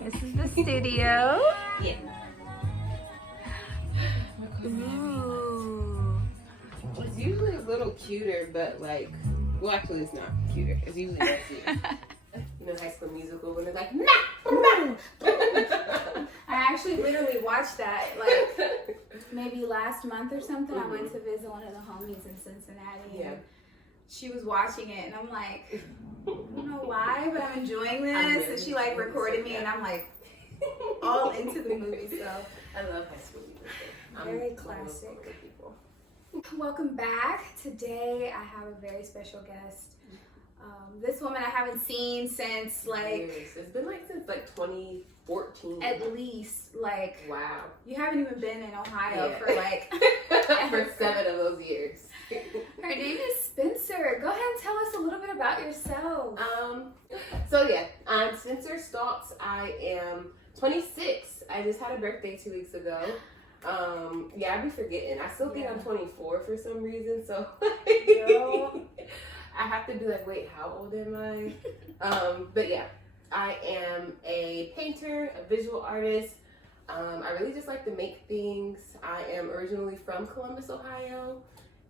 This is the studio. Yeah. Ooh. It's usually a little cuter, but like, well, actually, it's not cuter. It's usually messy. You know, High School Musical when they're like, nah. I actually literally watched that like maybe last month or something. I went to visit one of the homies in Cincinnati. Yeah. And she was watching it and I'm like, I don't know why, but I'm enjoying this. really And she like recorded me and I'm like all into the movie. So I love High School Musical. Very I'm one of those classic. older people. welcome back. Today I have a very special guest. This woman I haven't seen since like Years. It's been like since like 2014. at least like Wow. you haven't even been in Ohio Yeah. for like For 7 of those years. Her name is Spencer. Go ahead and tell us a little bit about yourself. So yeah, I'm Spencer Stultz. I am 26. I just had a birthday 2 weeks ago. Yeah, I be forgetting. I still think I'm 24 for some reason. So Girl. I have to be like, wait, how old am I? But yeah, I am a painter, a visual artist. I really just like to make things. I am originally from Columbus, Ohio.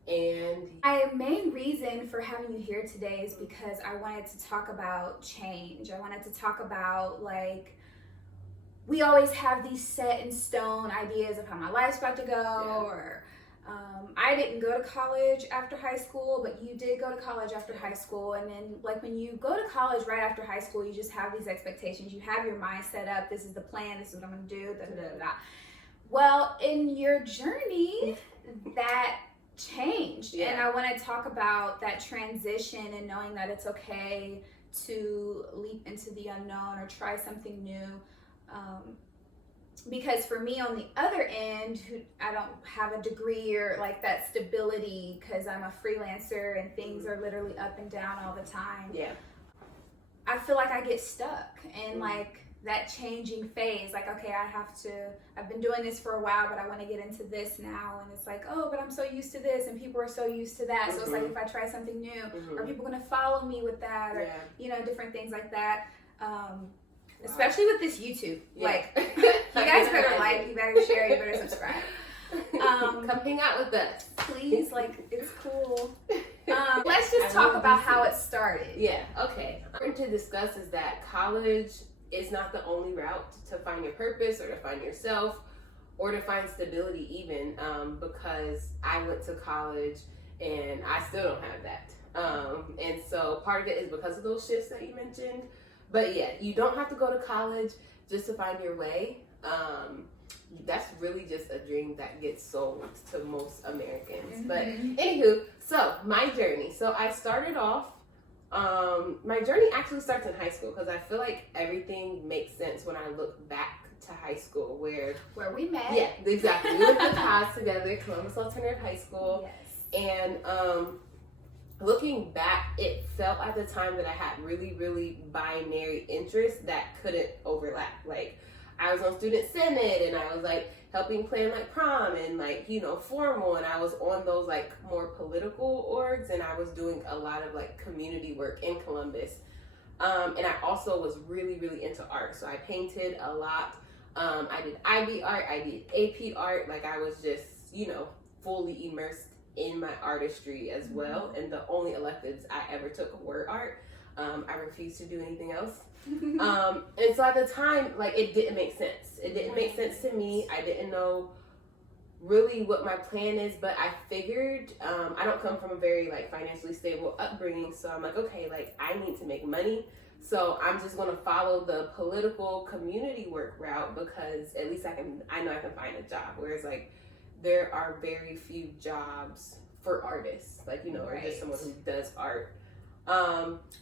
And My main reason for having you here today is because I wanted to talk about change. I wanted to talk about like, we always have these set in stone ideas of how my life's about to go, or I didn't go to college after high school, but you did go to college after high school. And then like when you go to college right after high school, you just have these expectations. You have your mind set up. This is the plan. This is what I'm going to do. Da, da, da, da. Well, in your journey, that changed. Yeah. And I want to talk about that transition and knowing that it's okay to leap into the unknown or try something new. Because for me on the other end, I don't have a degree or like that stability because I'm a freelancer and things are literally up and down all the time. yeah. I feel like I get stuck in like that changing phase. Like, okay, I've been doing this for a while, but I want to get into this now. And it's like, oh, but I'm so used to this and people are so used to that. So it's like, if I try something new, are people going to follow me with that? Or, you know, different things like that. Especially with this YouTube. Like, you guys better like, you better share, you better subscribe. Come hang out with us. Please, like, it's cool. Let's just talk about how it started. Yeah, okay. What to discuss is that college is not the only route to find your purpose or to find yourself or to find stability even, because I went to college and I still don't have that. And so part of it is because of those shifts that you mentioned. But yeah, you don't have to go to college just to find your way. That's really just a dream that gets sold to most Americans. But anywho, so my journey. So I started off, my journey actually starts in high school because I feel like everything makes sense when I look back to high school where we met. Yeah, exactly. We went to class together, Columbus Alternative High School. Yes. And looking back, it felt at the time that I had really, really binary interests that couldn't overlap. Like, I was on student senate and I was like helping plan like prom and like, you know, formal, and I was on those like more political orgs, and I was doing a lot of like community work in Columbus. And I also was really, really into art. So I painted a lot. I did IB art, I did AP art. Like, I was just, you know, fully immersed in my artistry as well. And the only electives I ever took were art. I refused to do anything else. And so at the time, like, it didn't make sense. It didn't make sense to me. I didn't know really what my plan is, but I figured, I don't come from a very like financially stable upbringing. So I'm like, okay, like, I need to make money. So I'm just going to follow the political community work route because at least I know I can find a job. Whereas like, there are very few jobs for artists, like, you know, or just someone who does art.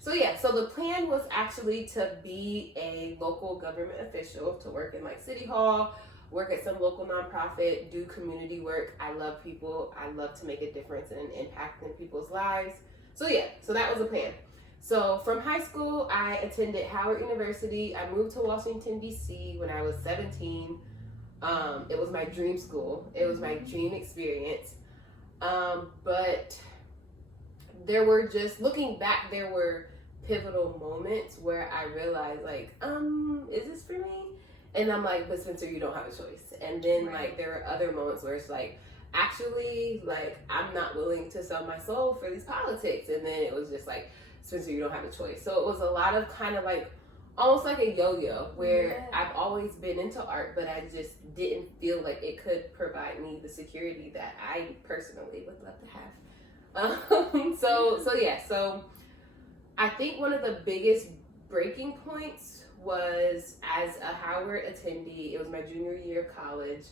So yeah, so the plan was actually to be a local government official, to work in like City Hall, work at some local nonprofit, do community work. I love people. I love to make a difference and an impact in people's lives. So yeah, so that was the plan. So from high school, I attended Howard University. I moved to Washington, D.C. when I was 17. It was my dream school. It was my dream experience. But there were just, looking back, there were pivotal moments where I realized, like, is this for me? And I'm like, but Spencer, you don't have a choice. And then, like, there were other moments where it's like, actually, like, I'm not willing to sell my soul for these politics. And then it was just like, Spencer, you don't have a choice. So it was a lot of kind of like, almost like a yo-yo, where I've always been into art, but I just didn't feel like it could provide me the security that I personally would love to have. So I think one of the biggest breaking points was as a Howard attendee. It was my junior year of college,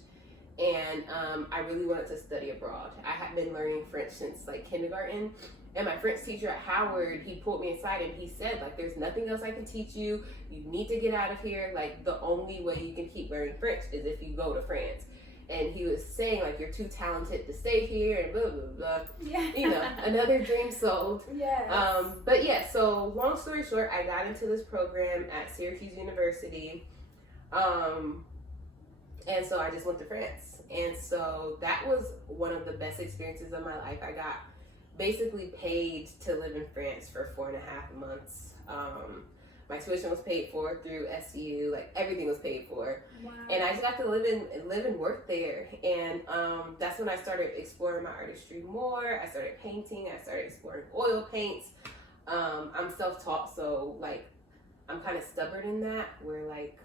and I really wanted to study abroad. I had been learning French since like kindergarten, and my French teacher at Howard, he pulled me aside and he said, like, there's nothing else I can teach you. You need to get out of here. Like, the only way you can keep learning French is if you go to France. And he was saying, like, you're too talented to stay here and blah, blah, blah. Yeah. You know, another dream sold. Yes. But yeah, so long story short, I got into this program at Syracuse University. And so I just went to France. And so that was one of the best experiences of my life. I got basically paid to live in France for 4.5 months. My tuition was paid for through SU, like everything was paid for. Wow. And I just got to live and work there. And that's when I started exploring my artistry more. I started painting. I started exploring oil paints. I'm self-taught, so like I'm kind of stubborn in that, where like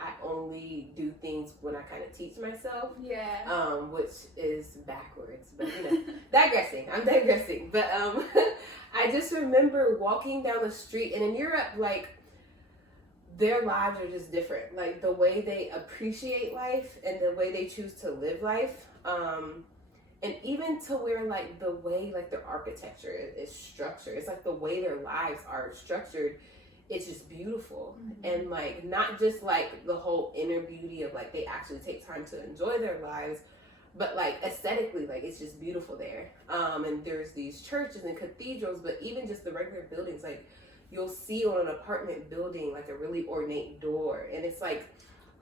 I only do things when I kind of teach myself. Yeah. Which is backwards, but you know, I'm digressing. But I just remember walking down the street, and in Europe, like, their lives are just different. Like, the way they appreciate life and the way they choose to live life. And even to where, like, the way, like, their architecture is structured. It's like the way their lives are structured. It's just beautiful. Mm-hmm. And, like, not just, like, the whole inner beauty of, like, they actually take time to enjoy their lives, but, like, aesthetically, like, it's just beautiful there. And there's these churches and cathedrals, but even just the regular buildings, like, you'll see on an apartment building, like, a really ornate door. And it's, like...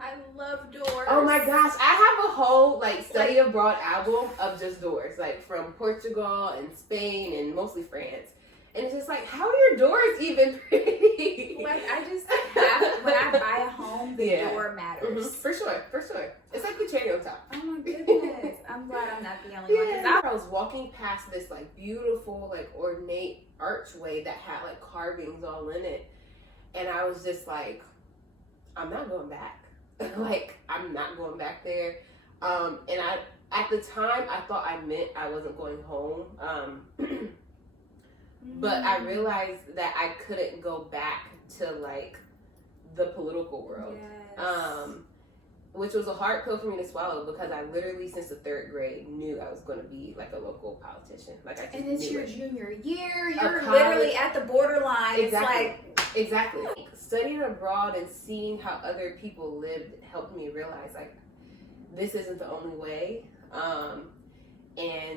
I love doors. Oh, my gosh. I have a whole, like, study abroad album of just doors, like, from Portugal and Spain and mostly France. And it's just like, how are your doors even pretty? Like, I just have, when I buy a home, the door matters. Mm-hmm. For sure. It's like the cherry on top. Oh my goodness. I'm glad I'm not the only one. I was walking past this like beautiful, like ornate archway that had like carvings all in it. And I was just like, I'm not going back. Like, I'm not going back there. And at the time, I thought I meant I wasn't going home. But I realized that I couldn't go back to like the political world, which was a hard pill for me to swallow, because I literally since the 3rd grade knew I was going to be like a local politician. Like, I just and it's knew your it. junior year. You're literally at the borderline. Exactly. Studying abroad and seeing how other people lived helped me realize, like, this isn't the only way, and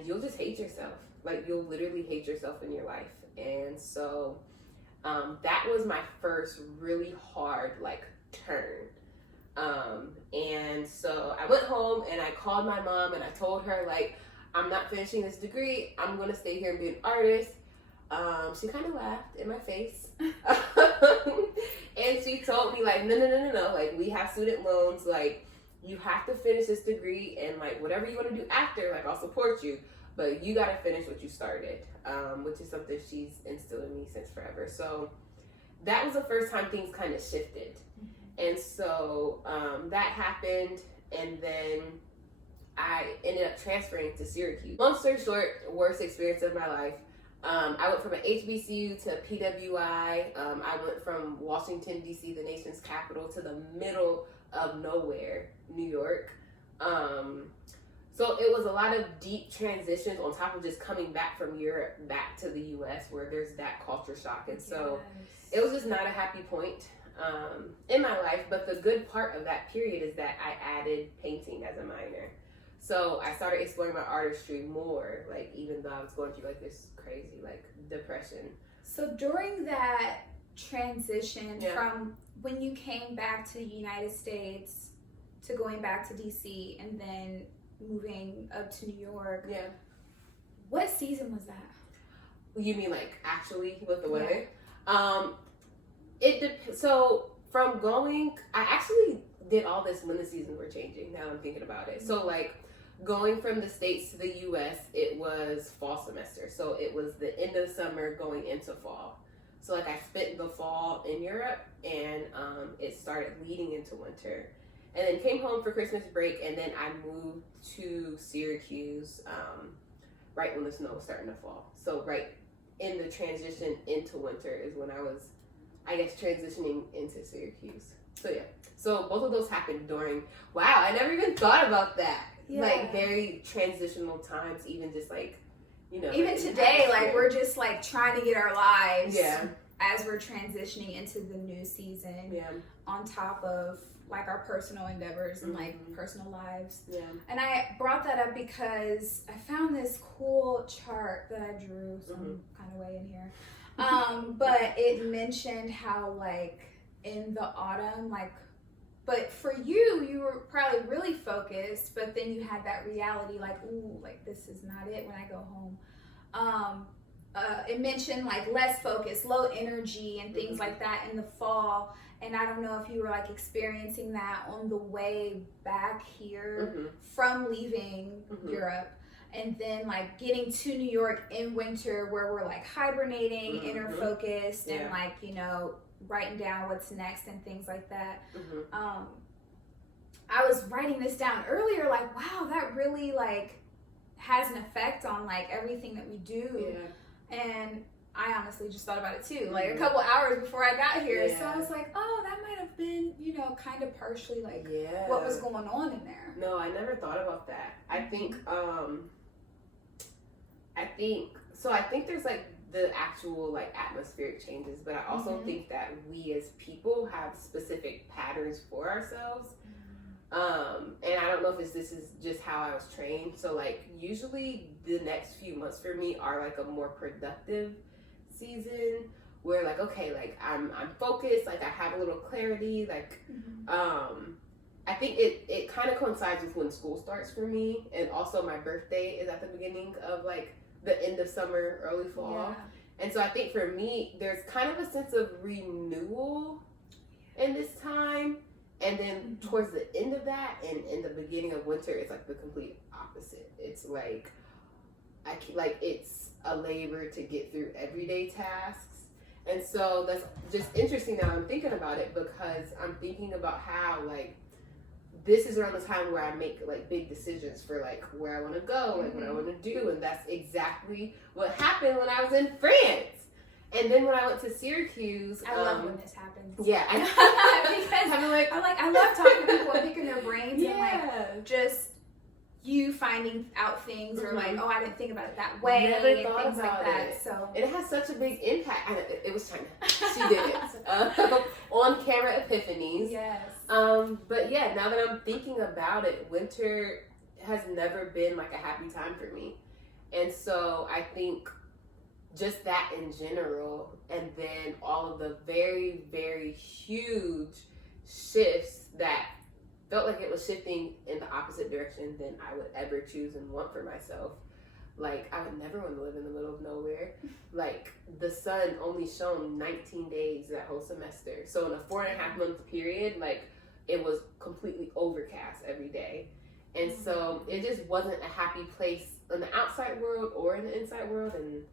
you'll just hate yourself. Like, you'll literally hate yourself in your life. And so that was my first really hard, like, turn. And so I went home and I called my mom and I told her, like, I'm not finishing this degree. I'm going to stay here and be an artist. She kind of laughed in my face. And she told me, like, no. Like, we have student loans. Like, you have to finish this degree, and, like, whatever you want to do after, like, I'll support you. But you got to finish what you started, which is something she's instilled in me since forever. So that was the first time things kind of shifted. And so that happened, and then I ended up transferring to Syracuse. Long story short, worst experience of my life. I went from an HBCU to a PWI. I went from Washington, D.C., the nation's capital, to the middle of nowhere, New York. So it was a lot of deep transitions on top of just coming back from Europe back to the U.S., where there's that culture shock. And so it was just not a happy point in my life. But the good part of that period is that I added painting as a minor. So I started exploring my artistry more, like, even though I was going through like this crazy like depression. So during that transition from when you came back to the United States to going back to DC and then moving up to New York, what season was that? You mean like actually with the weather? So from going, I actually did all this when the seasons were changing. Now I'm thinking about it. So like going from the States to the U.S., it was fall semester. So it was the end of summer going into fall. So like I spent the fall in Europe, and it started leading into winter. And then came home for Christmas break, and then I moved to Syracuse right when the snow was starting to fall. So right in the transition into winter is when I was, I guess, transitioning into Syracuse. So yeah. So both of those happened during, wow, I never even thought about that. Yeah. Like very transitional times, even just like, you know. Even today, like we're just like trying to get our lives as we're transitioning into the new season on top of like our personal endeavors and like personal lives. Yeah. And I brought that up because I found this cool chart that I drew some kind of way in here. But it mentioned how like in the autumn, like, but for you, you were probably really focused, but then you had that reality like, ooh, like this is not it when I go home. It mentioned like less focus, low energy and things like that in the fall. And I don't know if you were like experiencing that on the way back here from leaving Europe, and then like getting to New York in winter where we're like hibernating, inner focused, and like, you know, writing down what's next and things like that. I was writing this down earlier, like, wow, that really like has an effect on like everything that we do. And I honestly just thought about it too, like a couple hours before I got here. So I was like, oh, that might have been, you know, kind of partially like what was going on in there. No, I never thought about that. I think there's like the actual like atmospheric changes, but I also think that we as people have specific patterns for ourselves. And I don't know if this is just how I was trained. So like usually the next few months for me are like a more productive season where like, okay, like I'm focused, like I have a little clarity, like I think it kind of coincides with when school starts for me, and also my birthday is at the beginning of like the end of summer, early fall. And so I think for me there's kind of a sense of renewal in this time. And then towards the end of that and in the beginning of winter, it's like the complete opposite. It's like it's a labor to get through everyday tasks. And so that's just interesting now I'm thinking about it, because I'm thinking about how like this is around the time where I make like big decisions for like where I want to go and what I want to do. And that's exactly what happened when I was in France. And then when I went to Syracuse, I love when this happens. Yeah, because I love talking to people and picking their brains and like just you finding out things or like, oh, I didn't think about it that way. Never thought things about like that. it. So it has such a big impact. It was China. She did it on camera epiphanies. Yes. But yeah, now that I'm thinking about it, winter has never been like a happy time for me, and so I think just that in general, and then all of the very, very huge shifts that felt like it was shifting in the opposite direction than I would ever choose and want for myself. Like, I would never want to live in the middle of nowhere. Like, the sun only shone 19 days that whole semester. So in a 4.5 month period, like, it was completely overcast every day. And so it just wasn't a happy place in the outside world or in the inside world. And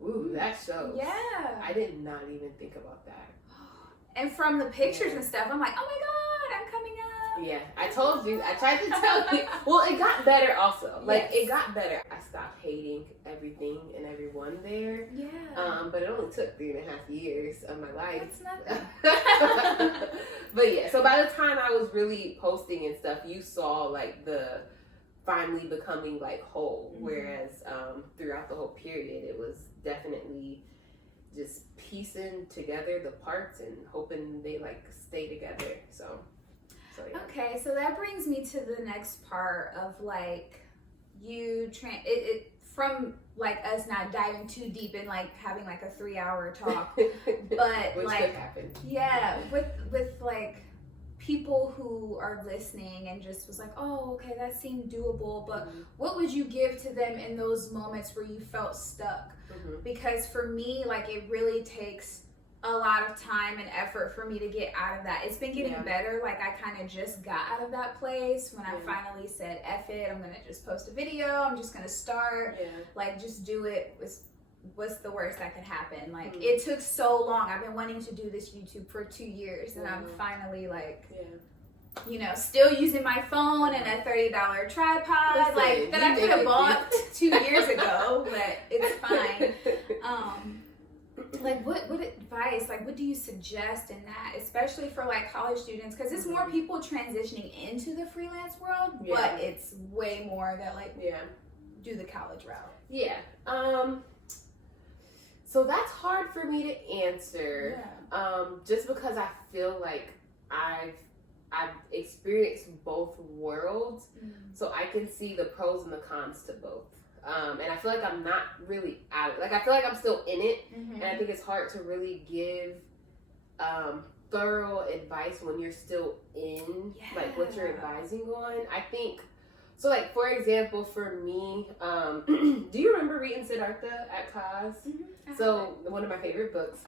ooh, that shows. Yeah. I did not even think about that. And from the pictures and stuff, I'm like, oh my God, I'm coming up. Yeah, I told you. I tried to tell you. Well, it got better also. Like, it got better. I stopped hating everything and everyone there. Yeah. But it only took 3.5 years of my life. That's nothing. But yeah, so by the time I was really posting and stuff, you saw like the finally becoming like whole. Whereas throughout the whole period, it was definitely just piecing together the parts and hoping they like stay together. So yeah. Okay, so that brings me to the next part of like you from like us not diving too deep in like having like a 3-hour talk, but which like could happen. Yeah, with like people who are listening and just was like, oh, okay, that seemed doable, but what would you give to them in those moments where you felt stuck? Because for me, like, it really takes a lot of time and effort for me to get out of that. It's been getting better. Like, I kind of just got out of that place when I finally said, F it, I'm gonna just post a video, I'm just gonna start, like, just do it. What's the worst that could happen? Like, it took so long. I've been wanting to do this YouTube for 2 years, and I'm finally, like, you know, still using my phone and a $30 tripod, like, that I could have bought 2 years ago, but it's fine. Like, what advice, like, what do you suggest in that, especially for, like, college students? Because it's more people transitioning into the freelance world, but it's way more that, like, do the college route. So that's hard for me to answer, just because I feel like I've experienced both worlds, so I can see the pros and the cons to both. And I feel like I'm not really out. Like, I feel like I'm still in it, and I think it's hard to really give thorough advice when you're still in, like, what you're advising on. I think, so, like, for example, for me, do you remember reading Siddhartha at Kaz? So, one of my favorite books.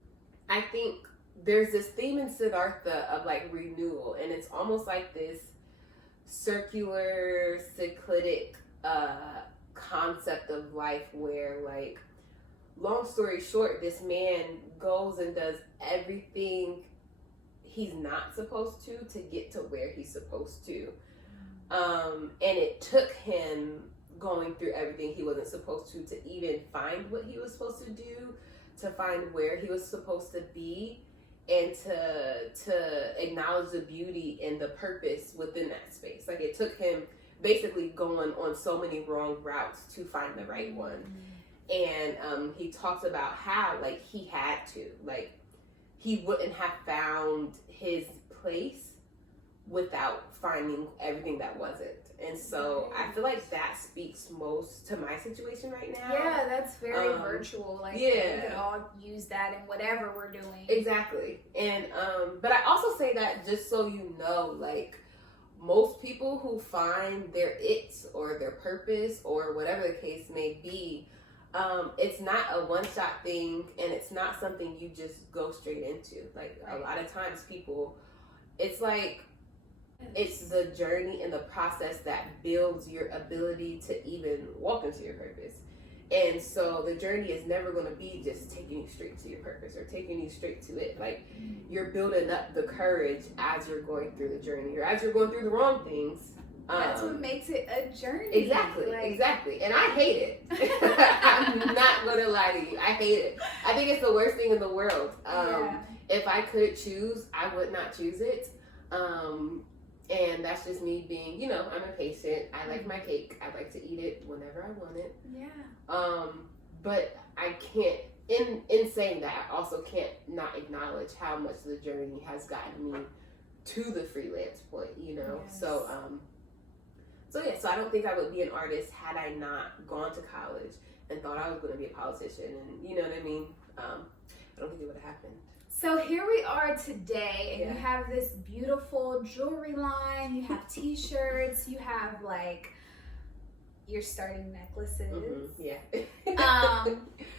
I think there's this theme in Siddhartha of, like, renewal, and it's almost like this circular, cyclic concept of life where, like, long story short, this man goes and does everything he's not supposed to get to where he's supposed to. And it took him going through everything he wasn't supposed to even find what he was supposed to do, to find where he was supposed to be, and to acknowledge the beauty and the purpose within that space. Like, it took him basically going on so many wrong routes to find the right one. And he talks about how, like, he had to, like, he wouldn't have found his place without finding everything that wasn't. And so I feel like that speaks most to my situation right now. Yeah, that's very virtual. Like, we could all use that in whatever we're doing. Exactly. And but I also say that just so you know, like, most people who find their it or their purpose or whatever the case may be, it's not a one-shot thing, and it's not something you just go straight into. Like, a lot of times people, it's like, it's the journey and the process that builds your ability to even walk into your purpose. And so the journey is never going to be just taking you straight to your purpose or taking you straight to it. Like, you're building up the courage as you're going through the journey, or as you're going through the wrong things. That's what makes it a journey. Exactly. And I hate it. I'm not going to lie to you. I hate it. I think it's the worst thing in the world. If I could choose, I would not choose it. And that's just me being, you know, I'm impatient. I like my cake. I like to eat it whenever I want it. But I can't, in saying that, I also can't not acknowledge how much the journey has gotten me to the freelance point, you know? So I don't think I would be an artist had I not gone to college and thought I was going to be a politician, and you know what I mean? I don't think it would have happened. So here we are today, and you have this beautiful jewelry line, you have t-shirts, you have, like, you're starting necklaces.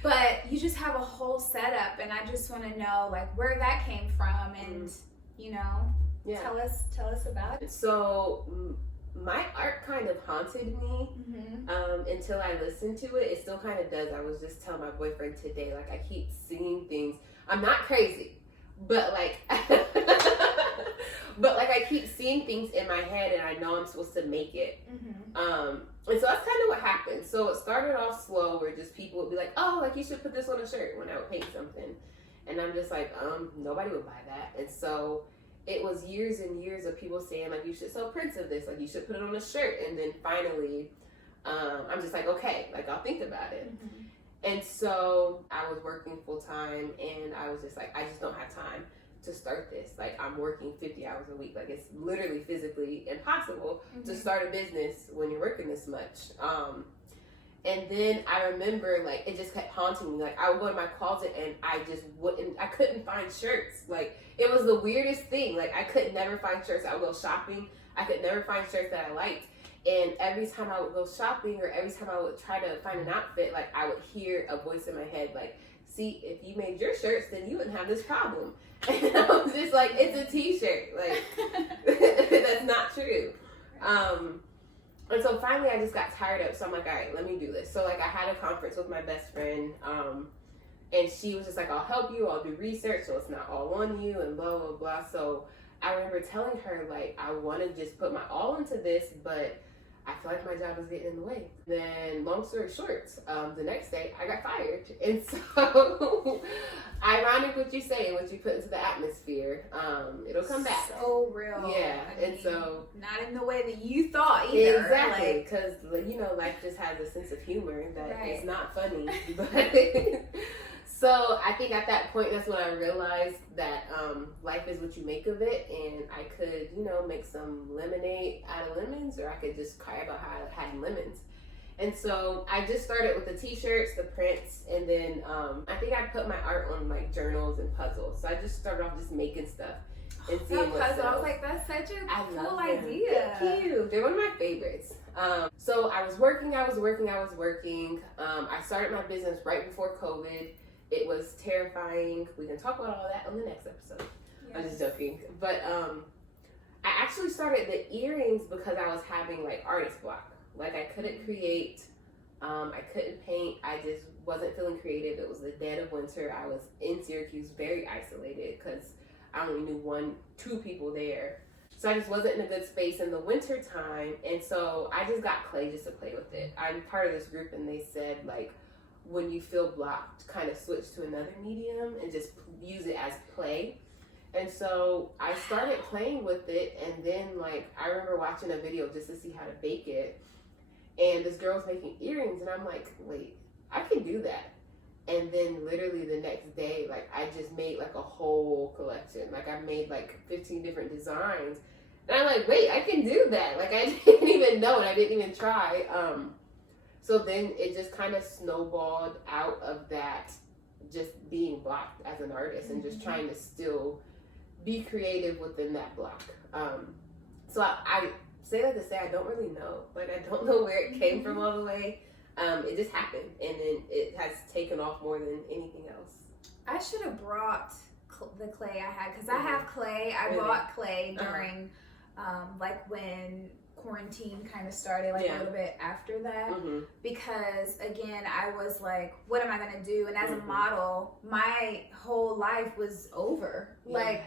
But you just have a whole setup, and I just want to know, like, where that came from, and you know, tell us about it. So my art kind of haunted me until I listened to it. It still kind of does. I was just telling my boyfriend today, like, I keep seeing things. I'm not crazy, but like, I keep seeing things in my head, and I know I'm supposed to make it. And so that's kind of what happened. So it started off slow, where just people would be like, "Oh, like, you should put this on a shirt," when I would paint something, and I'm just like, nobody would buy that. And so it was years and years of people saying, like, you should sell prints of this, like, you should put it on a shirt. And then finally, I'm just like, okay, like, I'll think about it. And so I was working full time, and I was just like, I just don't have time to start this. Like, I'm working 50 hours a week. Like, it's literally physically impossible to start a business when you're working this much. And then I remember, like, it just kept haunting me. Like, I would go in my closet and I couldn't find shirts. Like, it was the weirdest thing. Like, I could never find shirts. I would go shopping. I could never find shirts that I liked. And every time I would go shopping or every time I would try to find an outfit, like, I would hear a voice in my head, like, see, if you made your shirts, then you wouldn't have this problem. And I was just like, it's a t-shirt. Like, that's not true. And so finally I just got tired of it. So I'm like, all right, let me do this. So like I had a conference with my best friend, and she was just like, I'll help you, I'll do research so it's not all on you and blah, blah, blah. So I remember telling her, like, I want to just put my all into this, but I feel like my job is getting in the way. Then long story short, the next day I got fired. And so ironic what you say, what you put into the atmosphere, it'll come back. So real. Yeah. And so not in the way that you thought either. Exactly. Because, you know, life just has a sense of humor that is not funny. But so I think at that point, that's when I realized that life is what you make of it. And I could, you know, make some lemonade out of lemons, or I could just cry about how I had lemons. And so I just started with the t-shirts, the prints, and then I think I put my art on like journals and puzzles. So I just started off just making stuff and seeing what sells. I was like, that's such a cool idea. Thank you. They're one of my favorites. So I was working. I started my business right before COVID. It was terrifying. We can talk about all that on the next episode. Yes. I'm just joking. But I actually started the earrings because I was having like artist block. Like I couldn't create, I couldn't paint. I just wasn't feeling creative. It was the dead of winter. I was in Syracuse, very isolated because I only knew 2 people there. So I just wasn't in a good space in the winter time. And so I just got clay just to play with it. I'm part of this group and they said like, when you feel blocked, kind of switch to another medium and just use it as play. And so I started playing with it, and then like I remember watching a video just to see how to bake it, and this girl was making earrings, and I'm like, wait, I can do that. And then literally the next day, like I just made like a whole collection. Like I made like 15 different designs, and I'm like, wait, I can do that. Like I didn't even know it. I didn't even try. So then it just kind of snowballed out of that, just being blocked as an artist and just trying to still be creative within that block. So I say that to say I don't really know. Like I don't know where it came from all the way. It just happened, and then it has taken off more than anything else. I should have brought the clay I had, because I have clay. I bought clay during like when quarantine kind of started, like a little bit after that, because again I was like, what am I gonna do? And as a model, my whole life was over. Like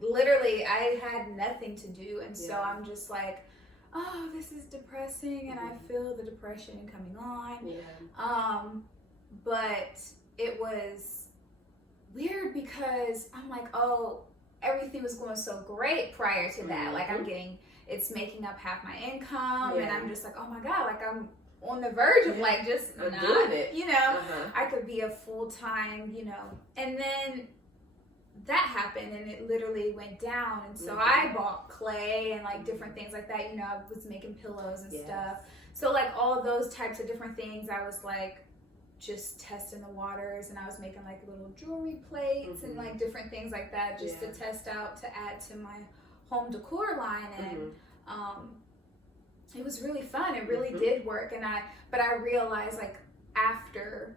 literally I had nothing to do, and so I'm just like, oh, this is depressing, and I feel the depression coming on. But it was weird because I'm like, oh, everything was going so great prior to that. Like it's making up half my income, and I'm just like, oh my God, like I'm on the verge of like just not doing it. You know, I could be a full-time, you know, and then that happened and it literally went down. And so I bought clay and like different things like that. You know, I was making pillows and stuff. So like all of those types of different things, I was like just testing the waters, and I was making like little jewelry plates and like different things like that just to test out, to add to my home decor line. And it was really fun. It really did work. And but I realized like after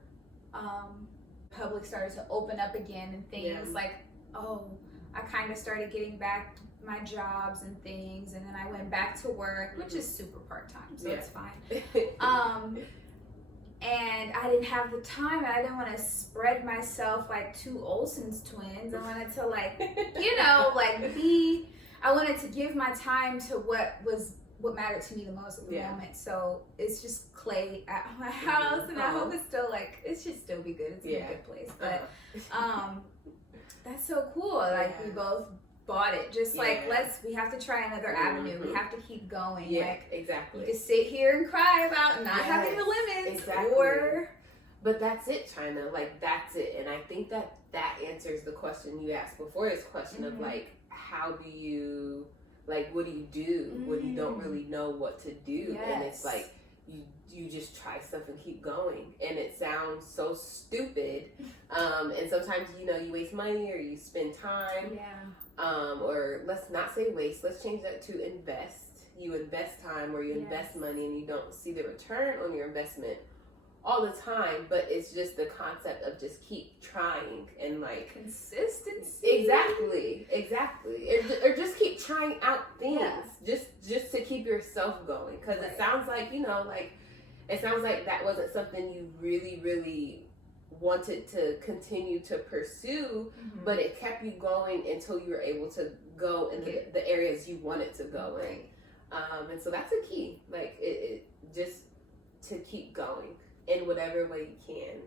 public started to open up again and things like, oh, I kind of started getting back my jobs and things, and then I went back to work, which is super part-time, so it's fine. And I didn't have the time, and I didn't want to spread myself like 2 Olsen's twins. I wanted to like, you know, like I wanted to give my time to what mattered to me the most at the moment. So it's just clay at my house, and I hope it's still like, it should still be good. It's in a good place. But that's so cool. Like we both bought it. Just like, we have to try another avenue. We have to keep going. Yeah, like, exactly. You can sit here and cry about not having the lemons. Exactly. But that's it, China. Like, that's it. And I think that answers the question you asked before, this question of like, how do you, like, what do you do when you don't really know what to do? And it's like, you you just try stuff and keep going, and it sounds so stupid, and sometimes you waste money or you spend time, or let's not say waste, let's change that to invest. You invest time or you invest money and you don't see the return on your investment all the time, but it's just the concept of just keep trying and like consistency. Exactly. Or just keep trying out things, just to keep yourself going, because it sounds like it sounds like that wasn't something you really wanted to continue to pursue, but it kept you going until you were able to go in the areas you wanted to go in. And so that's a key, like it just to keep going in whatever way you can.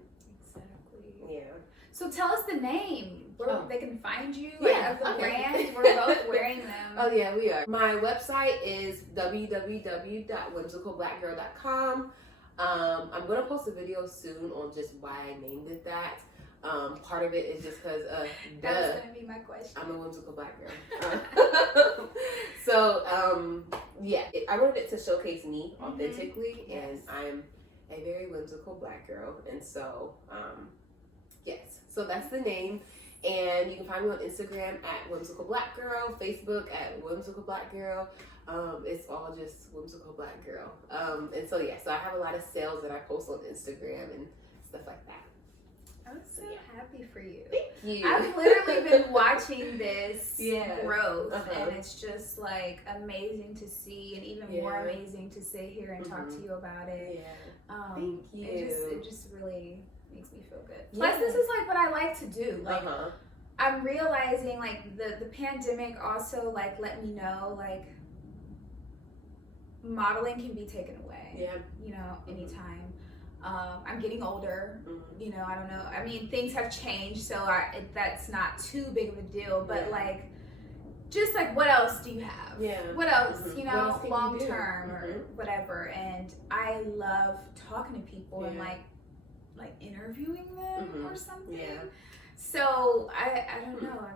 Exactly. Yeah. So tell us the name, where they can find you, of the brand. We're both wearing them. Oh yeah, we are. My website is www.whimsicalblackgirl.com. I'm gonna post a video soon on just why I named it that. Part of it is just because that was gonna be my question. I'm a whimsical black girl. So I wanted it to showcase me authentically, and I'm a very whimsical black girl, and so so that's the name. And you can find me on Instagram at whimsical black girl, Facebook at whimsical black girl. It's all just whimsical black girl. And so so I have a lot of sales that I post on Instagram and stuff like that. I'm so happy for you. Thank you. I've literally been watching this growth, and it's just like amazing to see, and even more amazing to sit here and talk to you about it. Thank you. It just really makes me feel good. Plus, this is like what I like to do. Like, I'm realizing like the pandemic also like let me know like modeling can be taken away. Anytime. I'm getting older. I don't know. I mean, things have changed, so that's not too big of a deal. But like, just like, what else do you have? What else? What else long term or whatever. And I love talking to people and like interviewing them or something. So I don't know.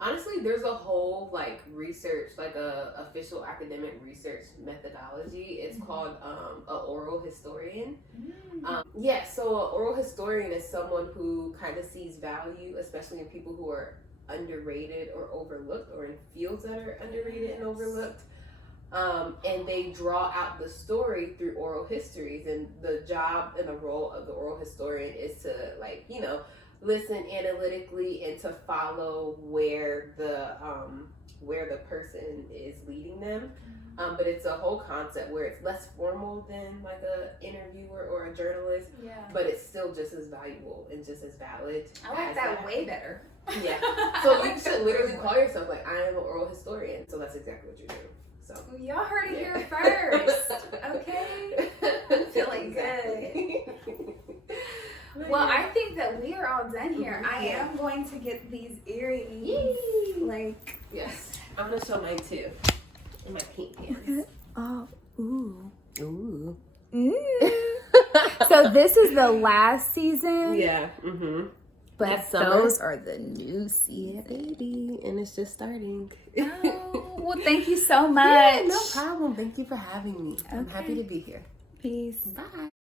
Honestly, there's a whole like research, like a official academic research methodology. It's called a oral historian. So an oral historian is someone who kind of sees value, especially in people who are underrated or overlooked, or in fields that are underrated and overlooked. And they draw out the story through oral histories, and the job and the role of the oral historian is to listen analytically and to follow where the person is leading them. But it's a whole concept where it's less formal than like a interviewer or a journalist, but it's still just as valuable and just as valid. I like that way better. So you should literally call yourself like, I am an oral historian. So that's exactly what you're doing. So y'all heard it here first. Okay. I'm feeling good. Well, I think that we are all done here. I am going to get these earrings. Yay. Like, yes, I'm gonna show mine too. In my pink pants. Oh, ooh. Ooh. So this is the last season. But those are the new season. Yeah, baby. And it's just starting. Oh, well, thank you so much. No problem. Thank you for having me. I'm happy to be here. Peace. Bye.